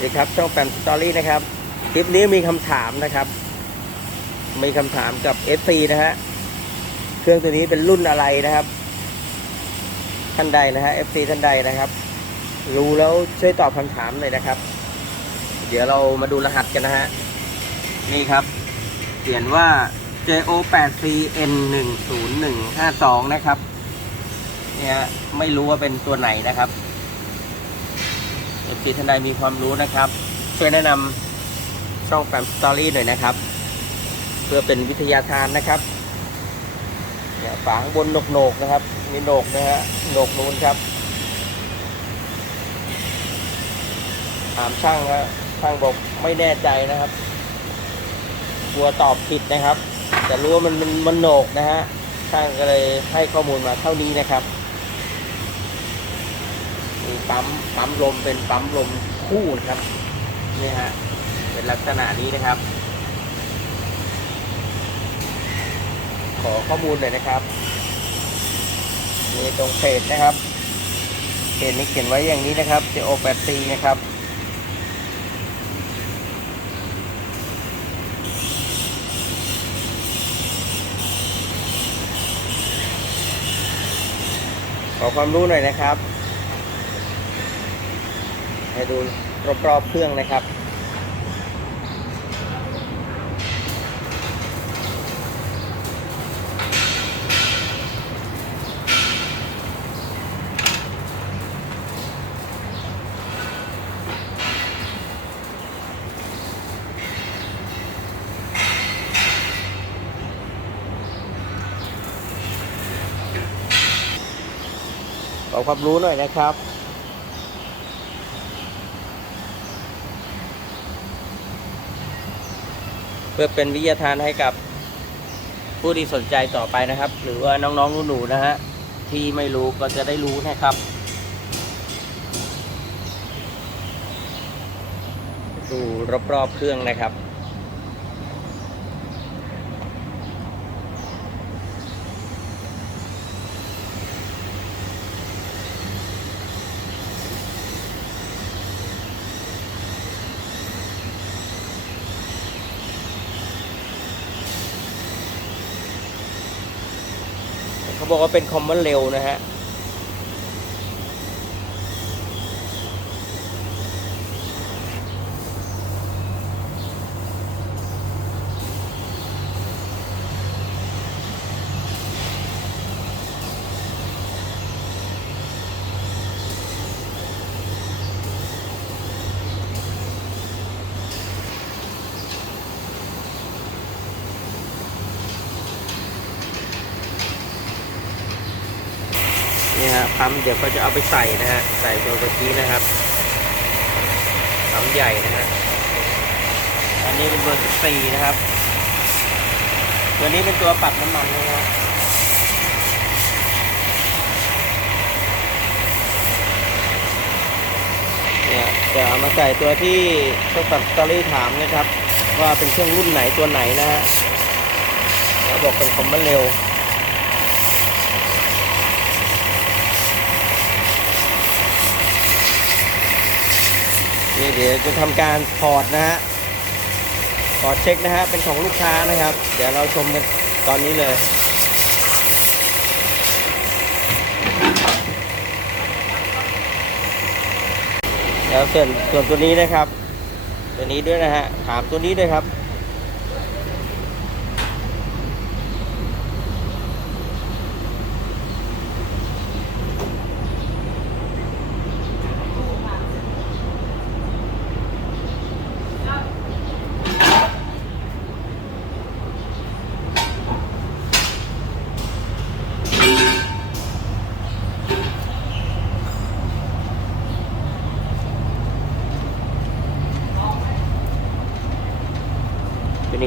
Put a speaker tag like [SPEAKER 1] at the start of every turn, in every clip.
[SPEAKER 1] ดีครับช่องแปมสตอรี่นะครับ คลิปนี้มีคำถามนะครับ มีคำถามกับ FC นะฮะ เครื่องตัวนี้เป็นรุ่นอะไรนะครับ ท่านใดนะฮะ FC ท่านใดนะครับ รู้แล้วช่วยตอบคำถามหน่อยนะครับ เดี๋ยวเรามาดูรหัสกันนะฮะ นี่ครับ เขียนว่า JO8CN10152 นะครับ เนี่ยไม่รู้ว่าเป็นตัวไหนนะครับ อฟซีท่านใดมีความรู้นะครับ ช่วยแนะนำช่องแฟมสตอรี่หน่อยนะครับ เพื่อเป็นวิทยาทานนะครับเนี่ยฝาข้างบนโหนกๆนะครับ มีโหนกนะฮะโหนกนูนครับถามช่างครับช่างบอกไม่แน่ใจนะครับกลัวตอบผิดนะครับ แต่รู้ว่ามันมันมันโหนกนะฮะช่างก็เลยให้ข้อมูลมาเท่านี้นะครับ มีปั๊มปั๊มลมเป็นปั๊มลมคู่นะครับนี่ฮะเป็นลักษณะนี้นะครับ ขอข้อมูลหน่อยนะครับมีตรงเพจนะครับเพจนี้เขียนไว้อย่างนี้นะครับ JO8C นะครับขอความรู้หน่อยนะครับ ให้ดูรอบๆเครื่องนะครับ ขอความรู้หน่อยนะครับ พื่อเป็นวิทยาทานให้กับผู้ที่สนใจต่อไปนะครับ หรือว่าน้องๆหนูๆนะฮะที่ไม่รู้ก็จะได้รู้นะครับดูรอบๆเครื่องนะครับ เขาบอกว่าเป็นคอมมอนเร็วนะฮะ นี่ฮะปั๊ม เดี๋ยวก็จะเอาไปใส่นะฮะ ใส่ตัวกะทินะครับปั๊มใหญ่นะฮะ อันนี้เป็นเบอร์14นะครับ ตัวนี้เป็นตัวปรับน้ำมันนะครับเนี่ยจะเอามาใส่ตัวที่เจ้าตัดสตอรี่ถามนะครับ ว่าเป็นเครื่องรุ่นไหนตัวไหนนะฮะแล้วบอกเป็นคอมมันเร็ว นี่เดี๋ยวจะทำการถอดนะฮะถอดเช็คนะฮะเป็นของลูกค้านะครับ เดี๋ยวเราชมกันตอนนี้เลยแล้วส่วนส่วนตัวนี้นะครับ ตัวนี้ด้วยนะฮะถามตัวนี้ด้วยครับ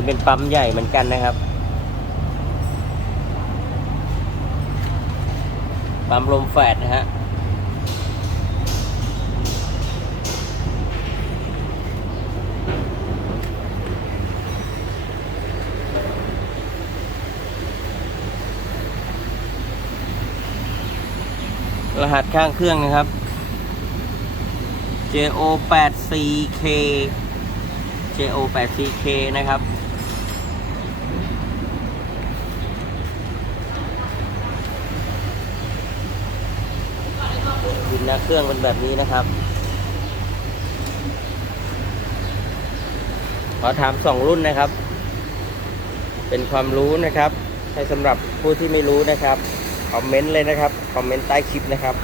[SPEAKER 1] เป็นปั๊มใหญ่เหมือนกันนะครับ ปั๊มลมแฝดนะฮะรหัสข้างเครื่องนะครับ JO 8 4 K JO 8 4 K นะครับ ดิ นะ เครื่องเป็นแบบนี้นะครับ ขอถามสองรุ่นนะครับ เป็นความรู้นะครับ ให้สำหรับผู้ที่ไม่รู้นะครับ คอมเมนต์เลยนะครับ คอมเมนต์ใต้คลิปนะครับ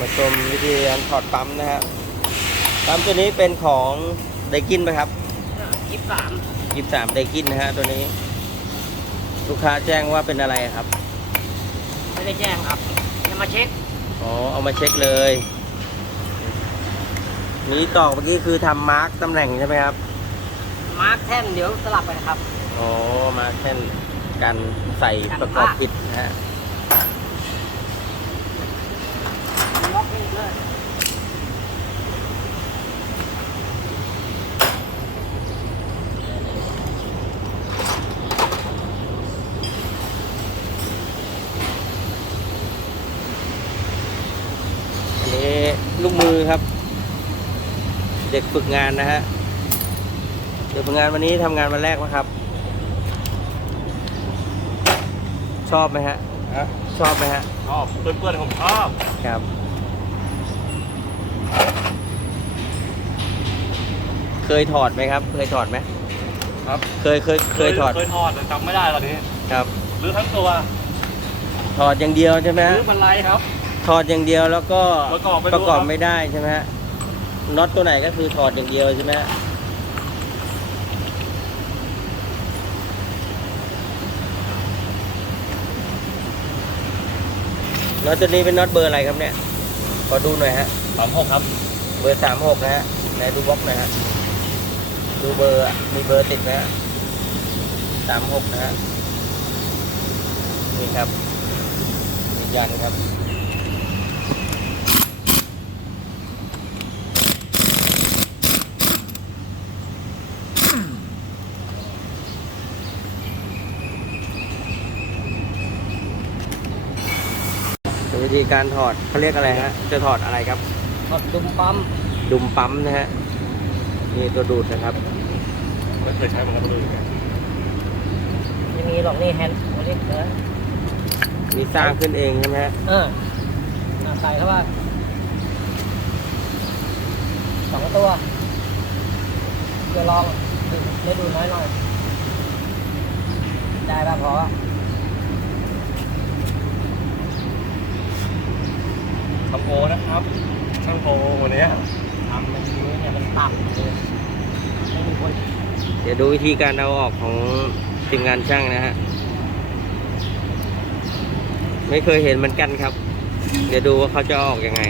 [SPEAKER 1] มา ชมวิธีการถอดปั๊มนะฮะปั๊มตัวนี้เป็นของไดกินไหมครับ
[SPEAKER 2] ยี่สิบสาม
[SPEAKER 1] ยี่สามไดกินนะฮะตัวนี้ ลูกค้าแจ้งว่าเป็นอะไรครับ
[SPEAKER 2] ไม่ได้แจ้งครับจะมาเช็ค
[SPEAKER 1] อ๋อเอามาเช็คเลยนี้ตอกเมื่อกี้คือทำมาร์กตำแหน่งใช่ไหมครับ
[SPEAKER 2] มาร์คแท่นเดี๋ยวสลับไปนะครับ
[SPEAKER 1] อ๋อมาเช่นการใส่
[SPEAKER 2] กัน
[SPEAKER 1] ประกอบ
[SPEAKER 2] ผ้า
[SPEAKER 1] ผิดนะฮะ
[SPEAKER 2] ล็อกนี่เลย
[SPEAKER 1] อันนี้ลูกมือ ครับ เด็กฝึกงานนะฮะเด็กฝึกงานวันนี้ทำงานวันแรกไหมครับ ชอบไหมฮะ
[SPEAKER 3] ฮะ
[SPEAKER 1] ชอบไหมฮะ
[SPEAKER 3] ชอบเพื่อนๆผมชอบ
[SPEAKER 1] ครับเคยถอดไหมครับ เคยถอดไหม
[SPEAKER 3] ครับ
[SPEAKER 1] เคยเคยเคยถอด
[SPEAKER 3] เคยถอดแต่จำไม่ได้ตอนนี้
[SPEAKER 1] ครับ
[SPEAKER 3] หรือทั้งตัว
[SPEAKER 1] ถอดอย่างเดียวใช่ไหม
[SPEAKER 3] ห
[SPEAKER 1] ฮะ
[SPEAKER 3] รือบันไลครับ
[SPEAKER 1] ถอดอย่างเดียวแล้วก็
[SPEAKER 3] ประกอบไม่รู้
[SPEAKER 1] ประกอบ
[SPEAKER 3] ครับ
[SPEAKER 1] ไม่ได้ใช่ไหมฮะน็อตตัวไหนก็คือถอดอย่างเดียวใช่ไหมฮะน็อตตัวนี้เป็นน็อตเบอร์อะไรครับเนี่ยขอดูหน่อยฮะ
[SPEAKER 3] สามหกครับ
[SPEAKER 1] เบอร์สามหกนะฮะไหนดูบล็อกหน่อยฮะ ดูเบอร์อะมีเบอร์ติดนะฮะสามหกนะฮะ นี่ครับยืนยันครับ วิธีการถอดเขาเรียกอะไรฮะ จะถอดอะไรครับ
[SPEAKER 2] ถอดดุมปั๊ม
[SPEAKER 1] ดุมปั๊มนะฮะ นี่ตัวดูดนะครับ
[SPEAKER 3] ไม่เคยใช้เหมือนกันเลย
[SPEAKER 2] ไม่มีหรอกนี่แฮนด์โอ้ยเออ
[SPEAKER 1] นี่สร้างขึ้นเองใช่ไหมฮะ
[SPEAKER 2] เอออะใส่เข้าไปสองตัวเดี๋ยวลองดูได้ดูน้อยหน่อย ได้ป่ะพอ
[SPEAKER 3] ช่าง โอนะครับ ช่างโอวันนี้
[SPEAKER 2] ทำมันนี้เนี่ยมันต่ำเลยไม่มีคน
[SPEAKER 1] เดี๋ยวดูวิธีการเอาออกของทีมงานช่างนะฮะ ไม่เคยเห็นเหมือนกันครับ เดี๋ยวดูว่าเขาจะเอาออกยังไง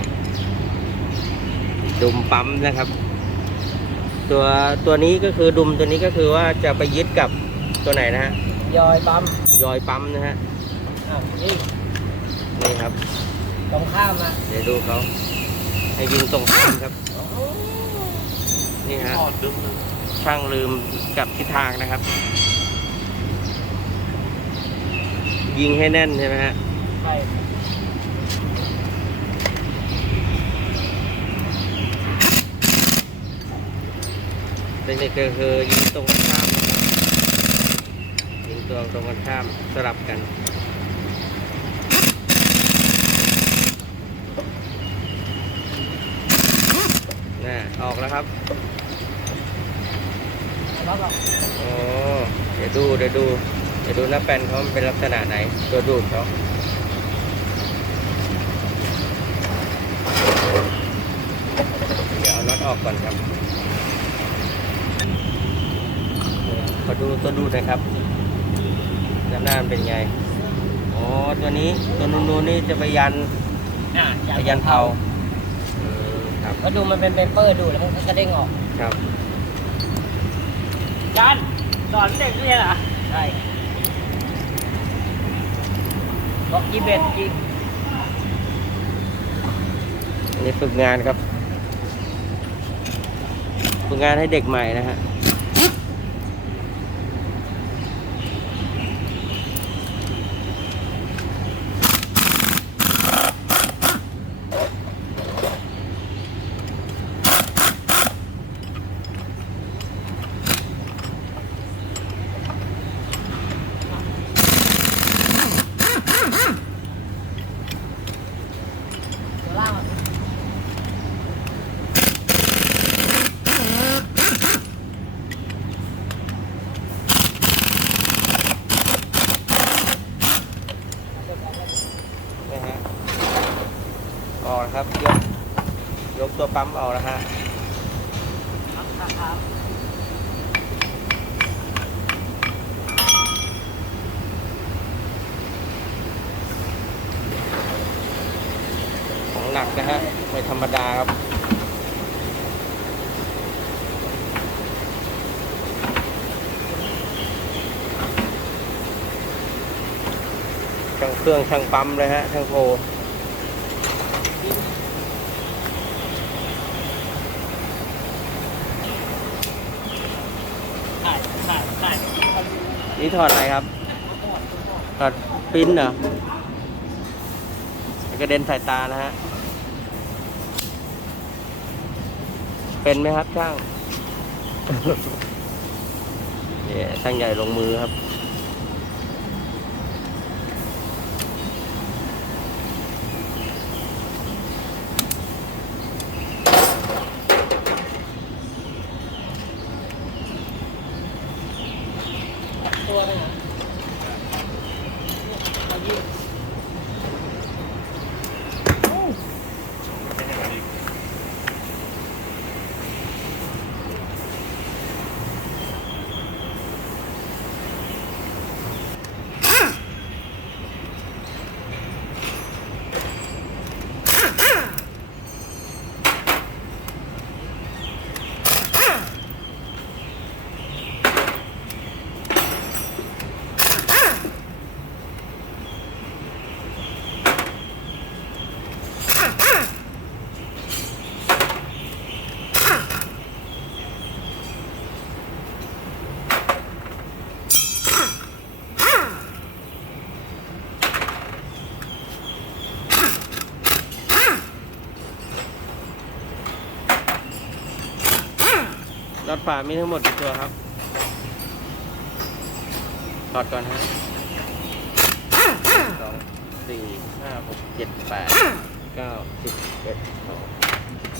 [SPEAKER 1] ดุมปั๊มนะครับ ตัวตัวนี้ก็คือดุมตัวนี้ก็คือว่าจะไปยึดกับตัวไหนนะฮะ
[SPEAKER 2] ยอยปั๊ม
[SPEAKER 1] ยอยปั๊มนะฮะ
[SPEAKER 2] อะนี่
[SPEAKER 1] นี่ครับ
[SPEAKER 2] ตรงข้ามมา
[SPEAKER 1] เดี๋ยวดูเขาให้ยิงตรงข้ามครับ นี่ฮะช่างลืมกับทิศทางนะครับ ยิงให้แน่นใช่ไหมฮะ
[SPEAKER 2] ใช่
[SPEAKER 1] เทคนิคก็คือยิงตรงกันข้ามยิงตัวตรงกันข้ามสลับกัน น่ะออกแล้วครับ
[SPEAKER 2] แล้วก็
[SPEAKER 1] โอ้เดี๋ยวดูเดี๋ยวดูเดี๋ยวดูหน้าแปลนเขามันเป็นลักษณะไหน ตัวดูดเขาเดี๋ยวเอาน็อตออกอกก่อนครับขอดูตัวดูหน่อยครับด้านหน้ามันเป็นไงอ๋อตัวนี้ตัวนูนๆนี่จะไปยัน
[SPEAKER 2] อ่า
[SPEAKER 1] ไปยันเผาอืม ครับ
[SPEAKER 2] ก็ดูมันเป็นเปเปอร์ดูแล้วมันก็กระเด้งออก
[SPEAKER 1] ครับ
[SPEAKER 2] จันสอนเด็กเนี่ยเหรอใช่บอกกีเบ็ดยิง
[SPEAKER 1] อันนี้ฝึกงานครับ ฝึกงานให้เด็กใหม่นะฮะ
[SPEAKER 2] ตัวล่างอะ
[SPEAKER 1] นะฮะออกนะครับ ยก ยก ตัวปั๊มออกนะฮะ
[SPEAKER 2] ครับครับ
[SPEAKER 1] ของหนักนะฮะ ไม่ธรรมดาครับช่างเครื่องช่างปั๊มเลยฮะช่างโพ
[SPEAKER 2] ใช่ใช่ใช่
[SPEAKER 1] นี่ถอดอะไรครับ ถอดปริ้นเหรอกระเด็นสายตานะฮะ เป็นไหมครับช่างเนี่ยช่างใหญ่ลงมือครับ
[SPEAKER 2] อ
[SPEAKER 1] ตฝามีทั้งหมดกี่ตัวครับถอดก่อนฮะสองสี่ห้าหกเจ็ดแปดเก้าสิบเอ็ดสอง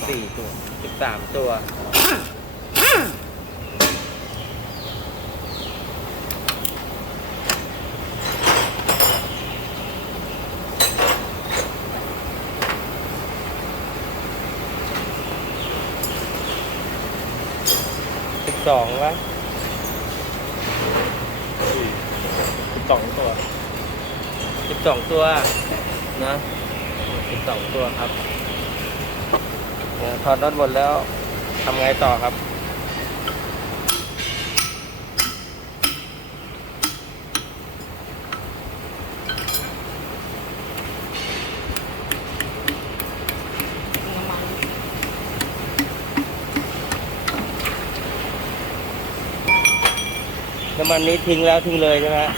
[SPEAKER 1] สี่ตัวสิบสามตัว สองวะสิบสองตัวสิบสองตัวนะสิบสองตัวครับถอดน็อตหมดแล้วทำไงต่อครับ
[SPEAKER 2] น้ำมัน
[SPEAKER 1] น้ำ มันนี้ทิ้งแล้วทิ้งเลยใช่ไหมฮะ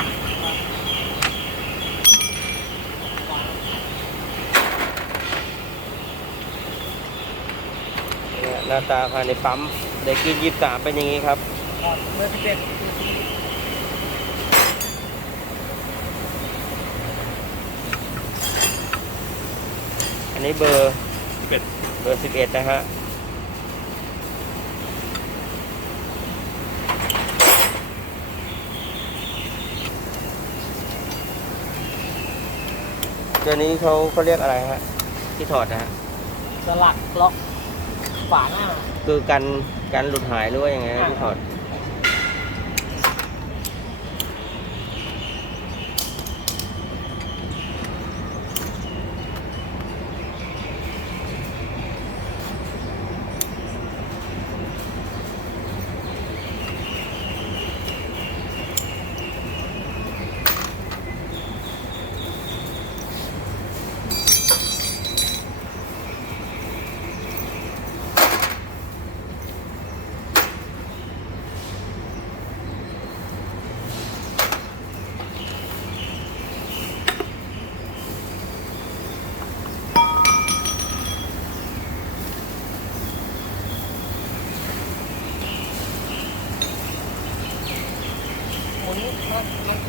[SPEAKER 1] เนี่ยหน้าตาภายในปั๊มเด็กกินยี่สามเป็นอย่างนี้ครับ
[SPEAKER 2] ครับเบอร์สิบเอ็ด
[SPEAKER 1] อันนี้เบอร์
[SPEAKER 3] เป็ด
[SPEAKER 1] เบอร์สิบเอ็ดนะฮะ ตัวนี้เขาเขาเรียกอะไรฮะที่ถอดนะฮะ
[SPEAKER 2] สลักล็อกฝาหน้า
[SPEAKER 1] คือกันกันหลุดหายหรือว่ายังไงที่ถอด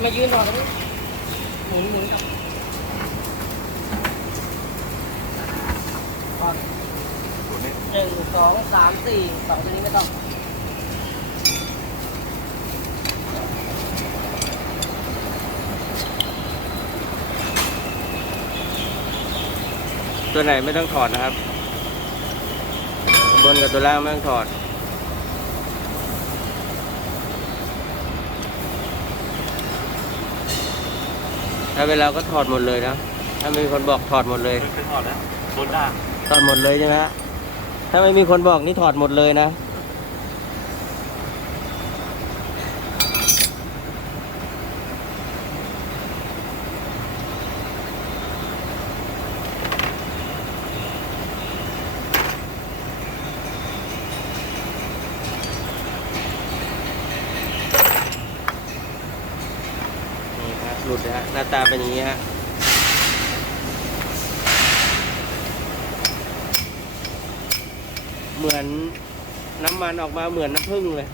[SPEAKER 2] มายืนรอตรงนี้หมุนหมุนกับก่อนหนึ่งสองสามสี่สองตัวนี้ไม่ต้อง
[SPEAKER 1] ตัวไหนไม่ต้องถอดนะครับตัวบนกับตัวล่างไม่ต้องถอด ถ้าเวลาก็ถอดหมดเลยนะ ถ้าไม่มีคนบอกถอดหมดเลย
[SPEAKER 3] เป็นถอดแล้วบนล่าง
[SPEAKER 1] ถอดหมดเลยใช่ไหมฮะถ้าไม่มีคนบอกนี่ถอดหมดเลยนะ นะฮะหน้าตาเป็นอย่างนี้ฮะเหมือนน้ำมันออกมาเหมือนน้ำผึ้งเลย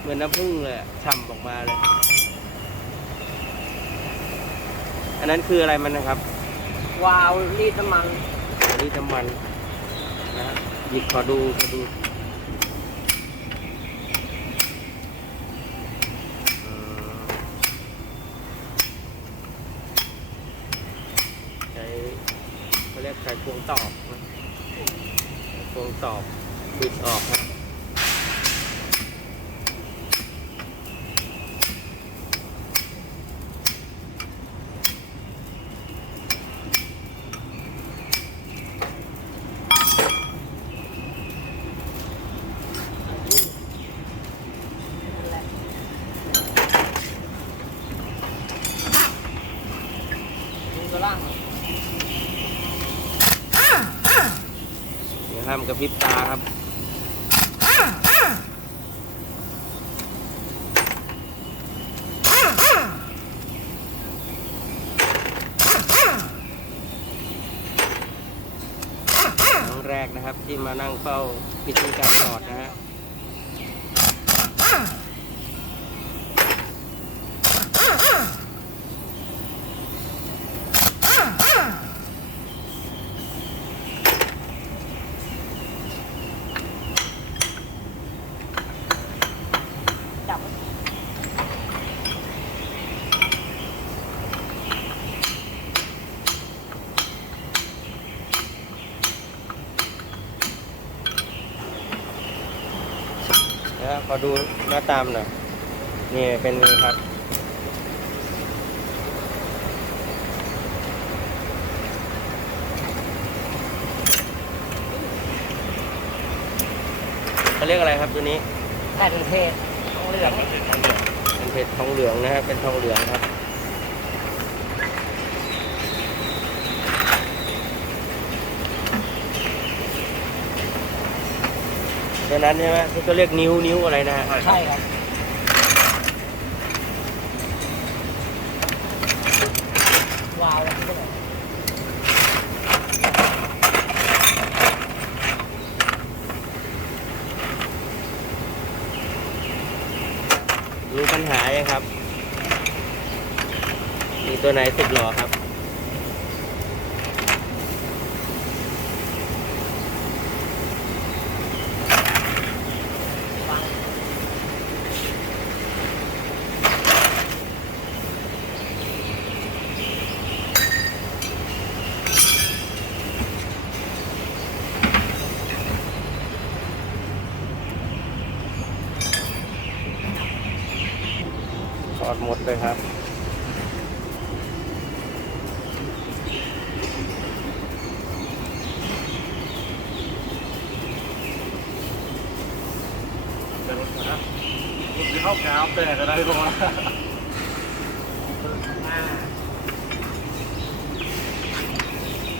[SPEAKER 1] เหมือนน้ำผึ้งเลยอะฉ่ำออกมาเลย อันนั้นคืออะไรมันนะครับ
[SPEAKER 2] วาล์วรีดน้ำมัน
[SPEAKER 1] อันนี้น้ำมันนะฮะหยิบขอดูขอดูอืมใช้เขาเรียกใช้พวงตอกนะพวงตอกบิดออกนะ
[SPEAKER 2] ดูตัวล่าง
[SPEAKER 1] อย่า ห้ามกระพริบตาครับ ครั้งแรกนะครับที่มานั่งเฝ้าพิธีการสอดนะฮะ อดูหน้าตามหน่อยนี่เป็นไงครับ เขาเรียกอะไรครับตัวนี้
[SPEAKER 2] แผ่นเพจทองเหลือง
[SPEAKER 1] เป็นเพชรทองเหลืองนะครับ เป็นทองเหลืองครับ ตัวนั้นใช่ไหมที่เขาเรียกนิ้วนิ้วอะไรนะฮะ
[SPEAKER 2] ใช่ครับวาล์วแล้วที่ตรงไหน
[SPEAKER 1] รู้ปัญหายังครับ มีตัวไหนสึกหรอครับ หมดเลยครับ
[SPEAKER 3] เป็นรถนะคุณจะเข้ากราวแต่ก็ได้พอ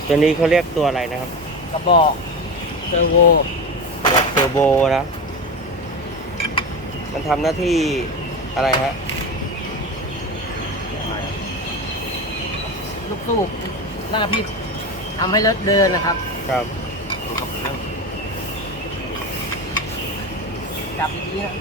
[SPEAKER 1] ตัวนี้เขาเรียกตัวอะไรนะครับ
[SPEAKER 2] กระบอกเซอร์โว
[SPEAKER 1] แบบเทอร์โบนะ มันทำหน้าที่อะไรฮะ
[SPEAKER 2] ลูก สูบหน้าพี่ทำให้รถเดินนะครับ
[SPEAKER 1] ครับ
[SPEAKER 2] จับดีๆนะ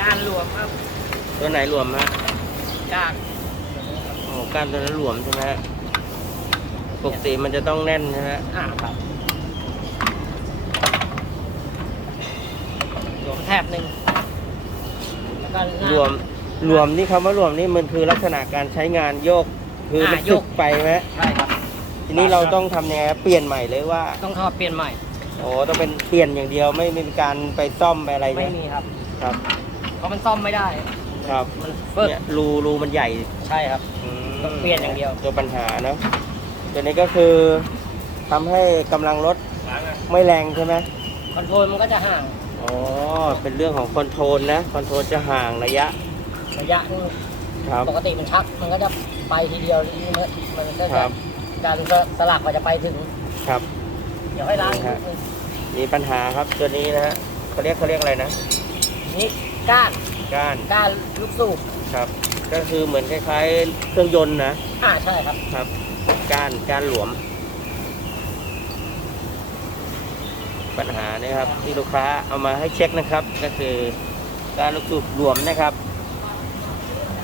[SPEAKER 2] การหลวมครับ
[SPEAKER 1] ตัวไหนหลวมฮะ
[SPEAKER 2] จาก
[SPEAKER 1] โอ้ก้านตัวนั้นหลวมใช่ไหมฮะปกติมันจะต้องแน่นใช่ไหมฮะ
[SPEAKER 2] อ่าครับหลวมแถบหนึ่งแล้วก็หน้าร
[SPEAKER 1] วมรวมนี่คำว่ารวมนี่มันคือลักษณะการใช้งานโยก คือมัน
[SPEAKER 2] อ่าโย
[SPEAKER 1] สึ
[SPEAKER 2] ก
[SPEAKER 1] กไปไหม
[SPEAKER 2] ใช่ครับ
[SPEAKER 1] ทีนี้เราต้องทำยังไงครับเปลี่ยนใหม่เลยว่า
[SPEAKER 2] ต้องถอดเปลี่ยนใหม่
[SPEAKER 1] โอ้ต้องเป็นเปลี่ยนอย่างเดียวไม่ไม่มีการไปซ่อมไปอะไร
[SPEAKER 2] ไม่
[SPEAKER 1] เนี่ย
[SPEAKER 2] มีครับ
[SPEAKER 1] ครับ
[SPEAKER 2] เพราะมันซ่อมไม่ได้
[SPEAKER 1] ครับ
[SPEAKER 2] มันเฟิร์
[SPEAKER 1] เนี่ยรูรูมันใหญ่
[SPEAKER 2] ใช่ครับ
[SPEAKER 1] อื ม
[SPEAKER 2] ต้องเปลี่ยนอย่างเดียว
[SPEAKER 1] ตัวปัญหาเนาะตัวนี้ก็คือทำให้กำลังรถ
[SPEAKER 3] ล้างอะ
[SPEAKER 1] ไม่แรงใช่ไหม
[SPEAKER 2] คอนโทรลมันก็จะห่าง
[SPEAKER 1] อ๋อเป็นเรื่องของคอนโทรลนะคอนโทรลจะห่างระยะ
[SPEAKER 2] ระยะนึง
[SPEAKER 1] ครับ
[SPEAKER 2] ปกติมันชักมันก็จะไปทีเดียวนี่มันมันก็
[SPEAKER 1] ครั
[SPEAKER 2] จะ
[SPEAKER 1] บ
[SPEAKER 2] การสสลักมันจะไปถึง
[SPEAKER 1] ครับ
[SPEAKER 2] เดี๋ยวให้ล้างอีก
[SPEAKER 1] นี่
[SPEAKER 2] นิ
[SPEAKER 1] ฮะ
[SPEAKER 2] ดนึง
[SPEAKER 1] มีปัญหาครับตัวนี้นะฮะเขาเรียกเขาเรียกอะไรนะ
[SPEAKER 2] นี่ก้าน
[SPEAKER 1] ก้าน
[SPEAKER 2] ก้านลูกสูบ
[SPEAKER 1] ครับ ก็คือเหมือนคล้ายๆ เครื่องยนต์นะ
[SPEAKER 2] อ่าใช่ครับ
[SPEAKER 1] ครับก้านก้านหลวม ปัญหานี่ครับ ที่ลูกค้าเอามาให้เช็คนะครับ ก็คือการลูกสูบหลวมนะครับ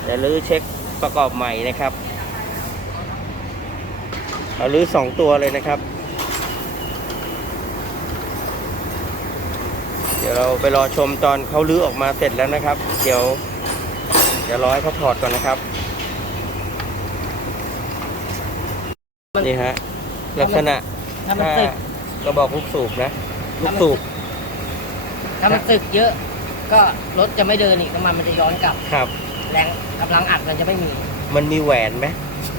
[SPEAKER 1] เดี๋ยวรื้อเช็คประกอบใหม่นะครับเรารื้อสองตัวเลยนะครับ เดี๋ยวเราไปรอชมตอนเขาลื้อออกมาเสร็จแล้วนะครับ เดี๋ยว เดี๋ยวรอให้เขาถอดก่อนนะครับ
[SPEAKER 2] มัน
[SPEAKER 1] นี่ฮะลักษณะ
[SPEAKER 2] ถ้ามันสึก
[SPEAKER 1] กระบอกลูกสูบนะลูกสูบ
[SPEAKER 2] ถ้ามันสึกเยอะ ก็รถจะไม่เดินอีกน้ำมันมันจะย้อนกลับ
[SPEAKER 1] ครับ
[SPEAKER 2] แรงกำลังอัดมันจะไม่มี
[SPEAKER 1] มันมีแหวนไหม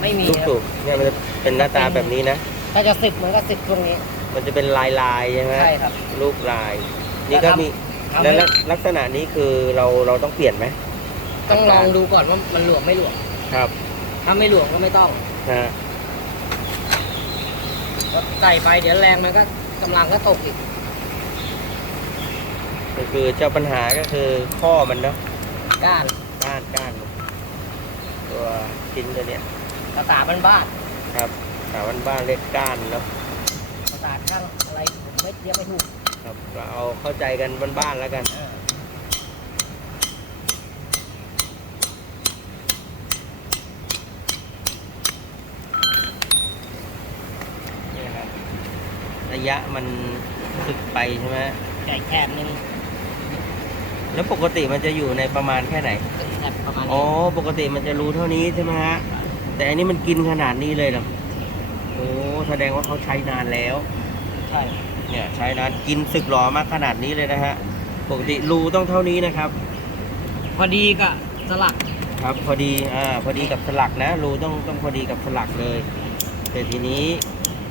[SPEAKER 2] ไม่มี
[SPEAKER 1] ลูกสูบเนี่ยมันจะเป็นหน้าตาแบบนี้นะ
[SPEAKER 2] ถ้าจะสึกมันก็สึกตรงนี้
[SPEAKER 1] มันจะเป็นลายลายๆใช่ไหม
[SPEAKER 2] ใช่ครับ
[SPEAKER 1] ลูกลาย นี่ก็มี
[SPEAKER 2] ทำ
[SPEAKER 1] แล้ว
[SPEAKER 2] ให้
[SPEAKER 1] ลักลักษณะนี้คือเราเราต้องเปลี่ยนไหม
[SPEAKER 2] ต้องลองดูก่อนว่ามันหลวมไม่หลวม
[SPEAKER 1] ครับ
[SPEAKER 2] ถ้าไม่หลวมก็ไม่ต้อง
[SPEAKER 1] ฮะ
[SPEAKER 2] ใส่ไปเดี๋ยวแรงมันก็กำลังก็ตกอีก
[SPEAKER 1] ก็คือเจ้าปัญหาก็คือข้อมันเนาะ
[SPEAKER 2] ก้าน
[SPEAKER 1] ก้านก้านมันตัวชิ้นตัวเนี้ย
[SPEAKER 2] ภาษาบ้านบ้าน
[SPEAKER 1] ครับสาวบ้านๆเรียกก้านเนาะ
[SPEAKER 2] ๆภาษาข้างอะไรผมไม่เรียกไม่ถูก
[SPEAKER 1] ครับเราเอาเข้าใจกันบ้านๆแล้วกัน
[SPEAKER 2] อ่า
[SPEAKER 1] เนี่ยครับระ ยะมันสึกไปใช่ไหม
[SPEAKER 2] ใหญ่แคบนึง
[SPEAKER 1] แล้วปกติมันจะอยู่ในประมาณแค่ไหน
[SPEAKER 2] เป็นแคบประมาณ
[SPEAKER 1] อ๋อ
[SPEAKER 2] นี้
[SPEAKER 1] ปกติมันจะรู้เท่านี้ใช่ไหมฮะแต่อันนี้มันกินขนาดนี้เลยเหรอโอ้แสดงว่าเขาใช้นานแล้ว
[SPEAKER 2] ใช่
[SPEAKER 1] เนี่ยใช้นานกินสึกหรอมากขนาดนี้เลยนะฮะปกติรูต้องเท่านี้นะครับ
[SPEAKER 2] พอดีกับสลัก
[SPEAKER 1] ครับพอดีอ่าพอดีกับสลักนะรูต้องต้องพอดีกับสลักเลยแต่ทีนี้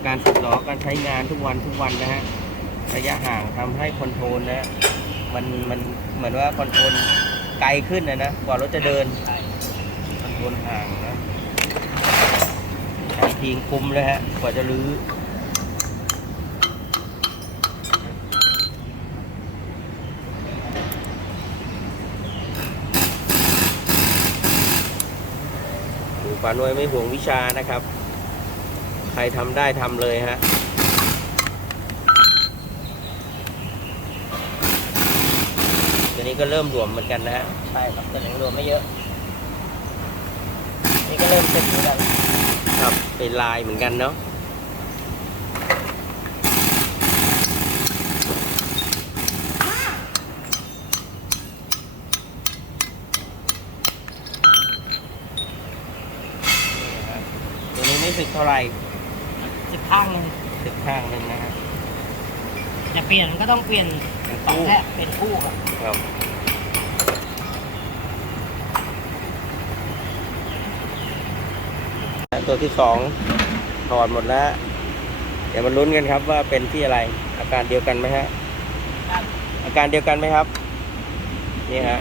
[SPEAKER 1] การฝึกล้อการใช้งานทุกวันทุกวันนะฮะระยะห่างทำให้คอนโทรลนะมันมันเหมือนว่าคอนโทรลไกลขึ้นนะนะกว่ารถจะเดินคอนโทรลห่างนะทางทีงคุมเลยฮะกว่าจะรื้อดูปาหน่วยไม่ห่วงวิชานะครับ ครทำได้ทำเลยฮะตัวนี้ก็เริ่มหลวมเหมือนกันนะฮะ
[SPEAKER 2] ใช่ครับแต่ยังรวมไม่เยอะ นี่ก็เริ่มเสร็จเหมือนกัน
[SPEAKER 1] ครับเป็นลายเหมือนกันเนาะตัวนี้ไม่สึกเท่าไหร่
[SPEAKER 2] สิบ ข้างหนึง
[SPEAKER 1] สึกข้างหนึ่งนะฮะ
[SPEAKER 2] จะเปลี่ยนก็ต้องเปลี่ยน
[SPEAKER 1] เป็น
[SPEAKER 2] สอง
[SPEAKER 1] คู่
[SPEAKER 2] แท่เป็นคู่ครับ
[SPEAKER 1] ครับตัวที่สองถอดหมดแล้ว เดี๋ยวมาลุ้นกันครับว่าเป็นที่อะไร อาการเดียวกันไหมฮะ
[SPEAKER 2] ครับ
[SPEAKER 1] อาการเดียวกันไหมครับ นี่ฮะ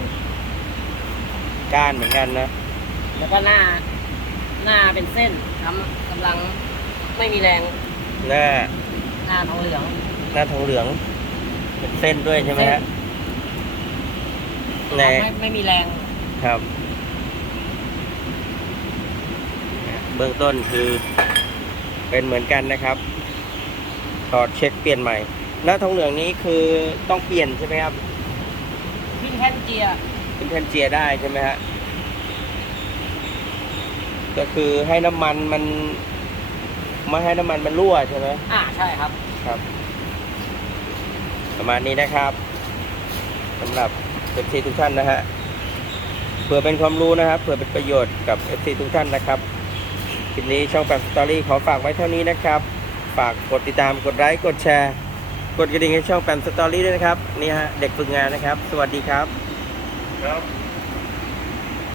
[SPEAKER 1] ก้านเหมือนกันนะ
[SPEAKER 2] แล้วก็หน้าหน้าเป็นเส้นทำกำลัง ไม่มีแรง
[SPEAKER 1] หน้า
[SPEAKER 2] หน้าทองเหลือง
[SPEAKER 1] หน้าทองเหลืองเป็นเส้นด้วยใช่ไหมฮะใน
[SPEAKER 2] ไม่ไม่มีแรง
[SPEAKER 1] ครับ เบื้องต้นคือเป็นเหมือนกันนะครับถอดเช็คเปลี่ยนใหม่ หน้าทองเหลืองนี้คือต้องเปลี่ยนใช่ไหมครับ
[SPEAKER 2] ขึ้นแท่นเจียร์
[SPEAKER 1] เป็นแทนเจียร์ได้ใช่ไหมฮะก็คือให้น้ำมันมัน ไม่ให้น้ำมันมันรั่วใช่ไหม
[SPEAKER 2] อ่าใช่ครับ
[SPEAKER 1] ครับ ประมาณนี้นะครับสำหรับเอฟซีทุกท่านนะฮะเพื่อเป็นความรู้นะครับเพื่อเป็นประโยชน์กับเอฟซีทุกท่านนะครับคลิปนี้ช่องแปมสตอรี่ขอฝากไว้เท่านี้นะครับ ฝากกดติดตามกดไลค์กดแชร์กดกระดิ่งให้ช่องแปมสตอรี่ด้วยนะครับ นี่ฮะ เด็กฝึกงานนะครับ สวัสดีครับ
[SPEAKER 3] ครับ